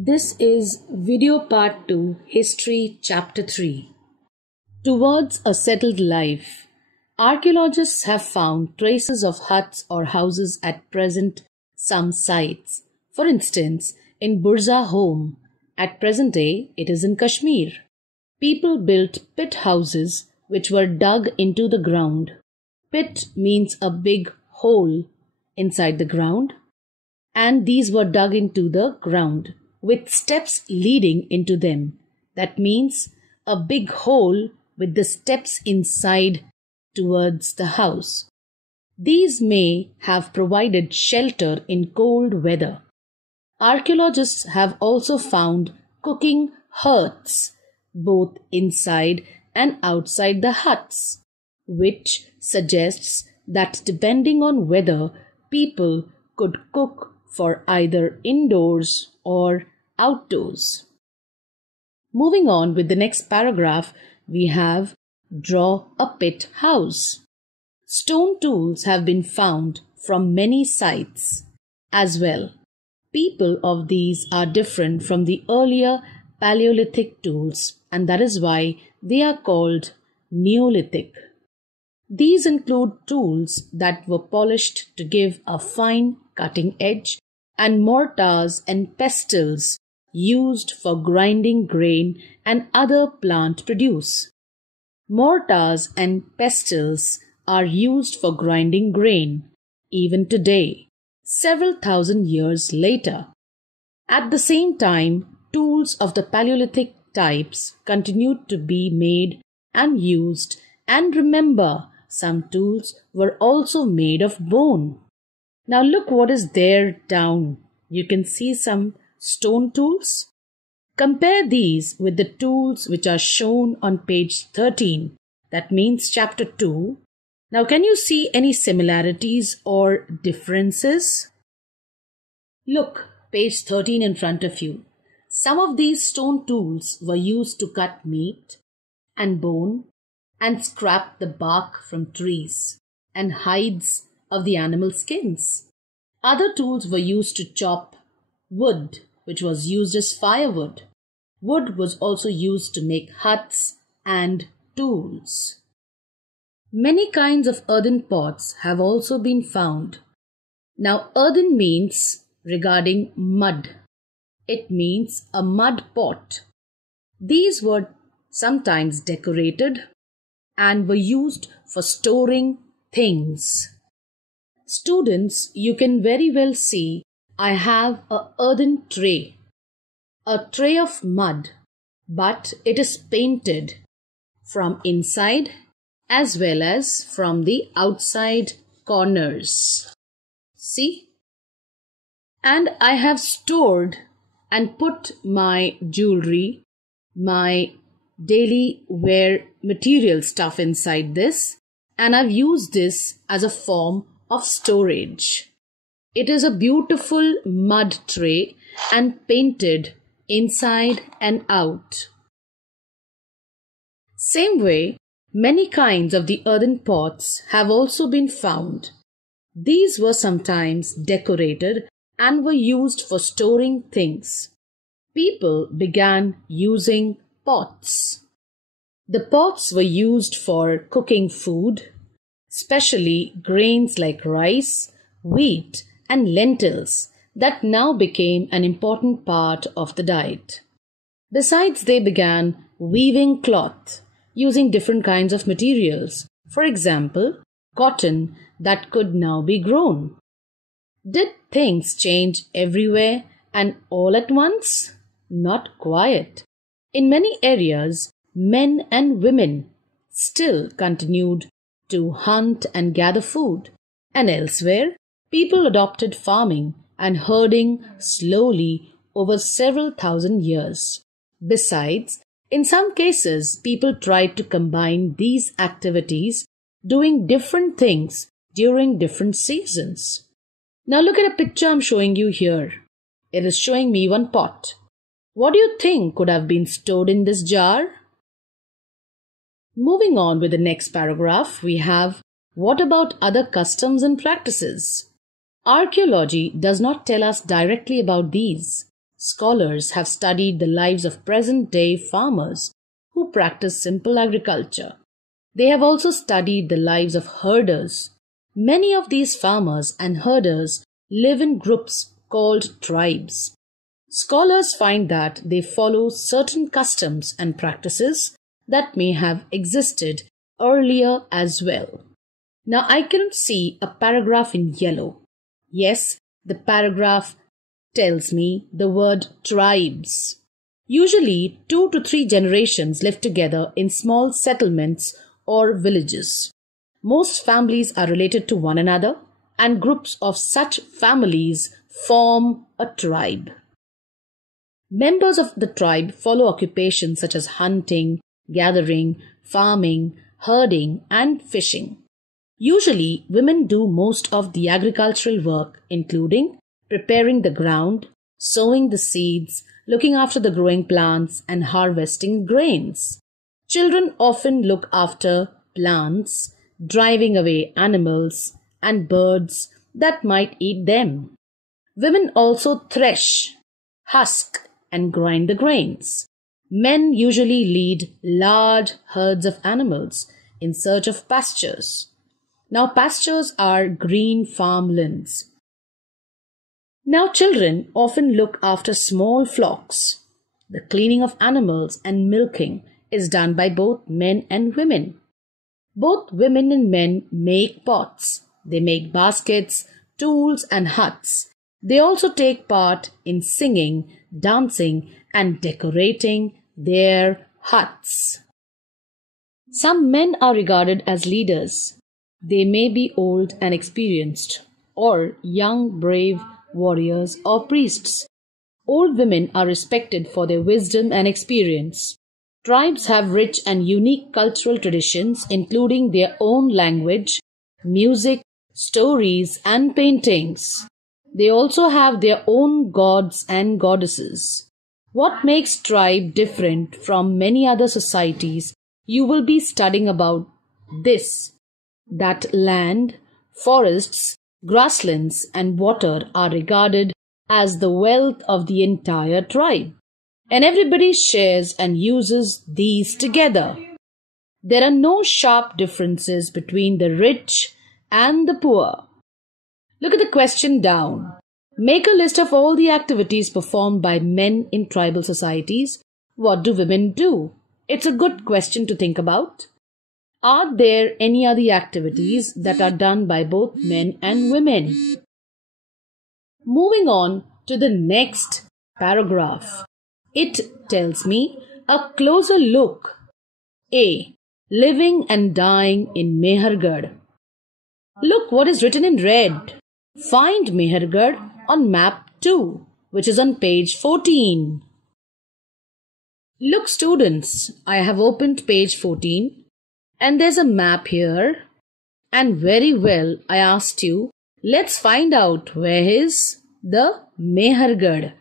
This is video part 2, History Chapter 3. Towards a settled life, archaeologists have found traces of huts or houses at present some sites. For instance, in Burza Home, at present day it is in Kashmir. People built pit houses which were dug into the ground. Pit means a big hole inside the ground, and these were dug into the ground with steps leading into them. That means a big hole with the steps inside towards the house. These may have provided shelter in cold weather. Archaeologists have also found cooking hearths both inside and outside the huts, which suggests that depending on weather, people could cook for either indoors or outdoors. Moving on with the next paragraph, we have draw a pit house. Stone tools have been found from many sites as well. People of these are different from the earlier Paleolithic tools, and that is why they are called Neolithic. These include tools that were polished to give a fine cutting edge, and mortars and pestles used for grinding grain and other plant produce. Mortars and pestles are used for grinding grain even today, several thousand years later. At the same time, tools of the Paleolithic types continued to be made and used, and remember, some tools were also made of bone. Now look what is there down. You can see some stone tools. Compare these with the tools which are shown on page 13. That means chapter 2. Now can you see any similarities or differences? Look, page 13 in front of you. Some of these stone tools were used to cut meat and bone and scrap the bark from trees and hides of the animal skins. Other tools were used to chop wood, which was used as firewood. Wood was also used to make huts and tools. Many kinds of earthen pots have also been found. Now, earthen means regarding mud. It means a mud pot. These were sometimes decorated and were used for storing things. Students, you can very well see I have a earthen tray, a tray of mud, but it is painted from inside as well as from the outside corners. See? And I have stored and put my jewelry, my daily wear material stuff inside this, and I've used this as a form of storage. It is a beautiful mud tray and painted inside and out. Same way, many kinds of the earthen pots have also been found. These were sometimes decorated and were used for storing things. People began using pots. The pots were used for cooking food, especially grains like rice, wheat, and lentils that now became an important part of the diet. Besides, they began weaving cloth using different kinds of materials, for example, cotton that could now be grown. Did things change everywhere and all at once? Not quite. In many areas, men and women still continued to hunt and gather food, and elsewhere, people adopted farming and herding slowly over several thousand years. Besides, in some cases, people tried to combine these activities, doing different things during different seasons. Now look at a picture I'm showing you here. It is showing me one pot. What do you think could have been stored in this jar? Moving on with the next paragraph, we have, what about other customs and practices? Archaeology does not tell us directly about these. Scholars have studied the lives of present-day farmers who practice simple agriculture. They have also studied the lives of herders. Many of these farmers and herders live in groups called tribes. Scholars find that they follow certain customs and practices that may have existed earlier as well. Now I can see a paragraph in yellow. Yes, the paragraph tells me the word tribes. Usually 2 to 3 generations live together in small settlements or villages. Most families are related to one another, and groups of such families form a tribe. Members of the tribe follow occupations such as hunting, gathering, farming, herding, and fishing. Usually, women do most of the agricultural work, including preparing the ground, sowing the seeds, looking after the growing plants, and harvesting grains. Children often look after plants, driving away animals and birds that might eat them. Women also thresh, husk, and grind the grains. Men usually lead large herds of animals in search of pastures. Now, pastures are green farmlands. Now, children often look after small flocks. The cleaning of animals and milking is done by both men and women. Both women and men make pots. They make baskets, tools, and huts. They also take part in singing, dancing, and decorating their huts. Some men are regarded as leaders. They may be old and experienced, or young, brave warriors or priests. Old women are respected for their wisdom and experience. Tribes have rich and unique cultural traditions, including their own language, music, stories, and paintings. They also have their own gods and goddesses. What makes tribe different from many other societies? You will be studying about this, that land, forests, grasslands, and water are regarded as the wealth of the entire tribe, and everybody shares and uses these together. There are no sharp differences between the rich and the poor. Look at the question down. Make a list of all the activities performed by men in tribal societies. What do women do? It's a good question to think about. Are there any other activities that are done by both men and women? Moving on to the next paragraph. It tells me a closer look. A. Living and dying in Mehergarh. Look what is written in red. Find Mehergarh on map 2, which is on page 14. Look students, I have opened page 14 and there's a map here. And very well, I asked you, let's find out where is the Mehergarh.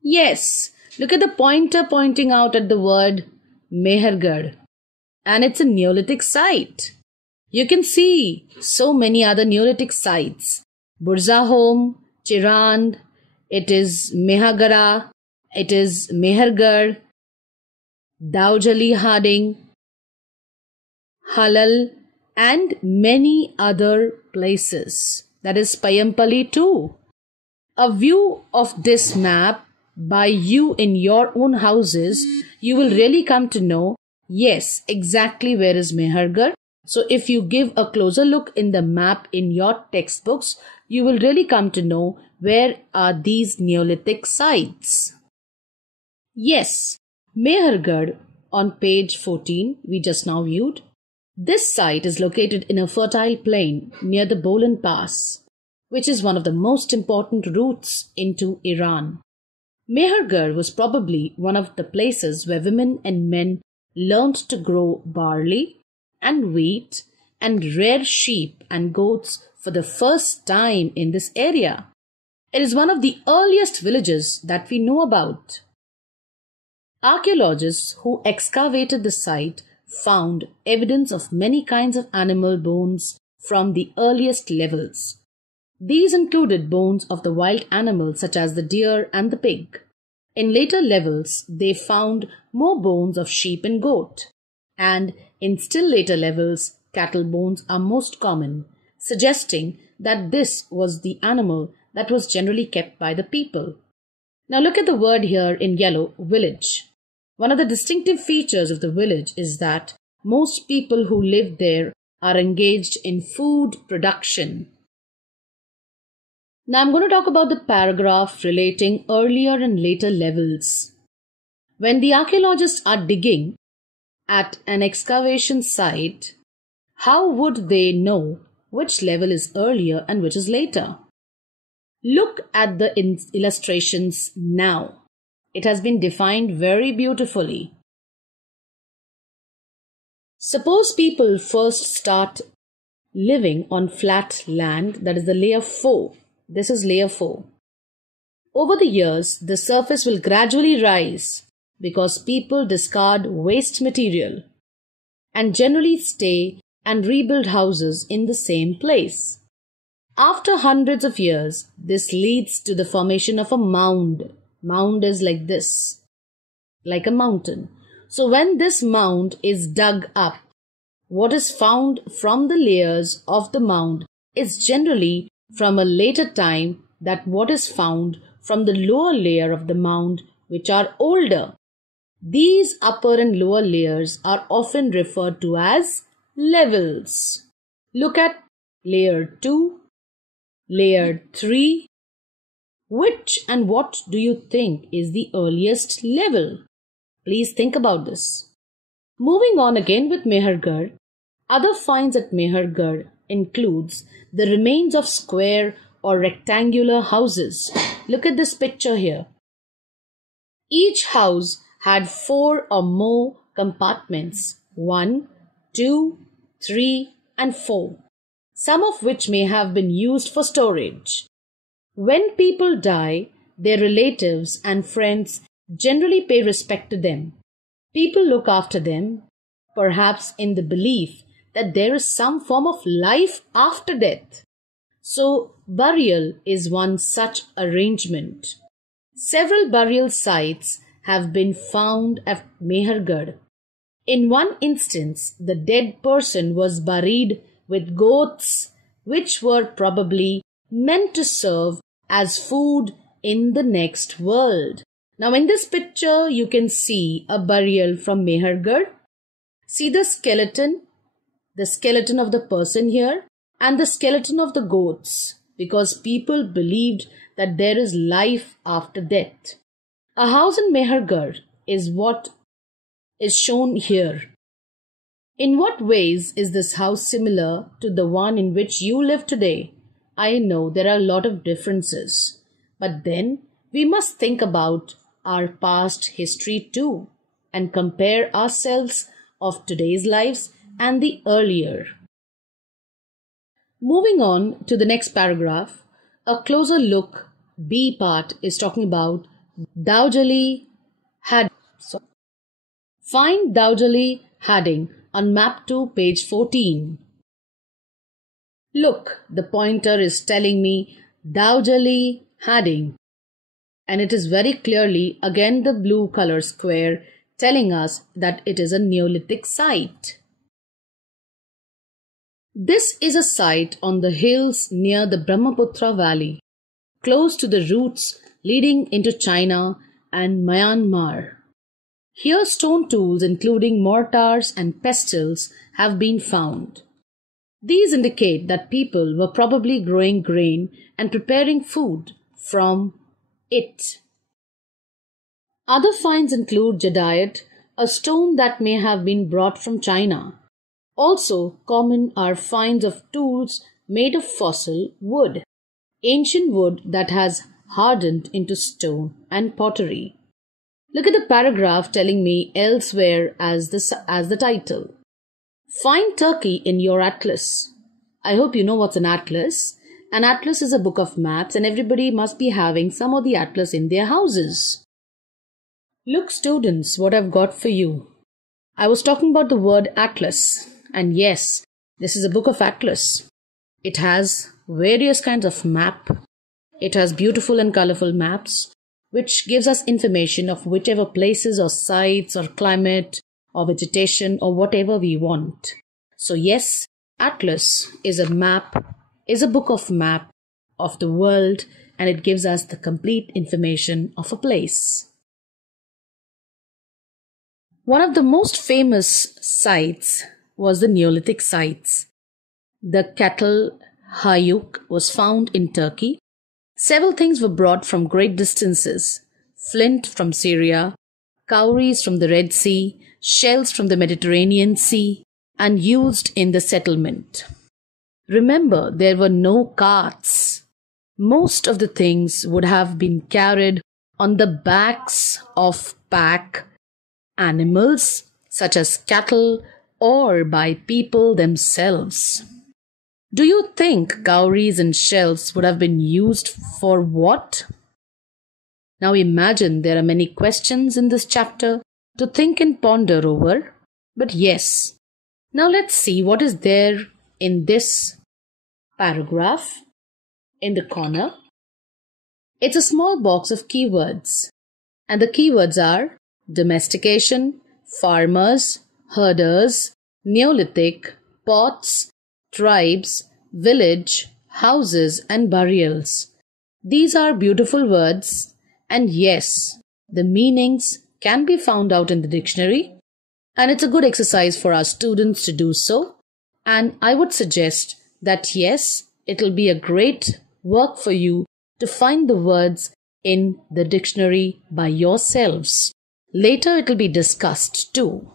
Yes, look at the pointer pointing out at the word Mehergarh. And it's a Neolithic site. You can see so many other Neolithic sites. Burzahom, Chirand, it is Mehagara, it is Mehergarh, Daujali Harding, Halal, and many other places. That is Payampally too. A view of this map by you in your own houses, you will really come to know, yes, exactly where is Mehergarh. So if you give a closer look in the map in your textbooks, you will really come to know where are these Neolithic sites. Yes, Mehergarh on page 14 we just now viewed. This site is located in a fertile plain near the Bolan Pass, which is one of the most important routes into Iran. Mehergarh was probably one of the places where women and men learned to grow barley and wheat and rear sheep and goats for the first time in this area. It is one of the earliest villages that we know about. Archaeologists who excavated the site found evidence of many kinds of animal bones from the earliest levels. These included bones of the wild animals such as the deer and the pig. In later levels, they found more bones of sheep and goat. And in still later levels, cattle bones are most common, suggesting that this was the animal that was generally kept by the people. Now look at the word here in yellow, village. One of the distinctive features of the village is that most people who live there are engaged in food production. Now I'm going to talk about the paragraph relating earlier and later levels. When the archaeologists are digging at an excavation site, how would they know which level is earlier and which is later? Look at the illustrations now. It has been defined very beautifully. Suppose people first start living on flat land, that is the layer 4. This is layer 4. Over the years, the surface will gradually rise because people discard waste material and generally stay and rebuild houses in the same place. After hundreds of years, this leads to the formation of a mound. Mound is like this, like a mountain. So when this mound is dug up, what is found from the layers of the mound is generally from a later time than what is found from the lower layer of the mound, which are older. These upper and lower layers are often referred to as levels. Look at layer 2, layer 3. Which and what do you think is the earliest level? Please think about this. Moving on again with Mehergarh, other finds at Mehergarh includes the remains of square or rectangular houses. Look at this picture here. Each house had 4 or more compartments, 1, 2, 3 and 4, some of which may have been used for storage. When people die, their relatives and friends generally pay respect to them. People look after them, perhaps in the belief that there is some form of life after death. So, burial is one such arrangement. Several burial sites have been found at Mehergarh. In one instance, the dead person was buried with goats, which were probably meant to serve as food in the next world. Now in this picture, you can see a burial from Mehergarh. See the skeleton of the person here and the skeleton of the goats, because people believed that there is life after death. A house in Mehergarh is what is shown here. In what ways is this house similar to the one in which you live today? I know there are a lot of differences, but then we must think about our past history too and compare ourselves of today's lives and the earlier. Moving on to the next paragraph, a closer look, B part, is talking about Daujalee Hading. Find Daujalee Hading on map 2, page 14. Look, the pointer is telling me Daujalee Hading, and it is very clearly again the blue color square telling us that it is a Neolithic site. This is a site on the hills near the Brahmaputra Valley, close to the routes leading into China and Myanmar. Here stone tools including mortars and pestles have been found. These indicate that people were probably growing grain and preparing food from it. Other finds include jadeite, a stone that may have been brought from China. Also common are finds of tools made of fossil wood, ancient wood that has hardened into stone and pottery. Look at the paragraph telling me elsewhere as the title. Find Turkey in your atlas. I hope you know what's an atlas. An atlas is a book of maps and everybody must be having some of the atlas in their houses. Look students, what I've got for you. I was talking about the word atlas. And yes, this is a book of atlas. It has various kinds of map. It has beautiful and colorful maps which gives us information of whichever places or sites or climate or vegetation or whatever we want. So yes, Atlas is a book of map of the world, and it gives us the complete information of a place. One of the most famous sites was the Neolithic sites. The Kettle Hayuk was found in Turkey. Several things were brought from great distances: flint from Syria, cowries from the Red Sea, shells from the Mediterranean Sea, and used in the settlement. Remember, there were no carts. Most of the things would have been carried on the backs of pack animals, such as cattle, or by people themselves. Do you think cowries and shells would have been used for what? Now imagine there are many questions in this chapter to think and ponder over. But yes, now let's see what is there in this paragraph in the corner. It's a small box of keywords, and the keywords are domestication, farmers, herders, Neolithic, pots, tribes, village, houses, and burials. These are beautiful words, and yes, the meanings can be found out in the dictionary, and it's a good exercise for our students to do so. And I would suggest that yes, it'll be a great work for you to find the words in the dictionary by yourselves. Later, it'll be discussed too.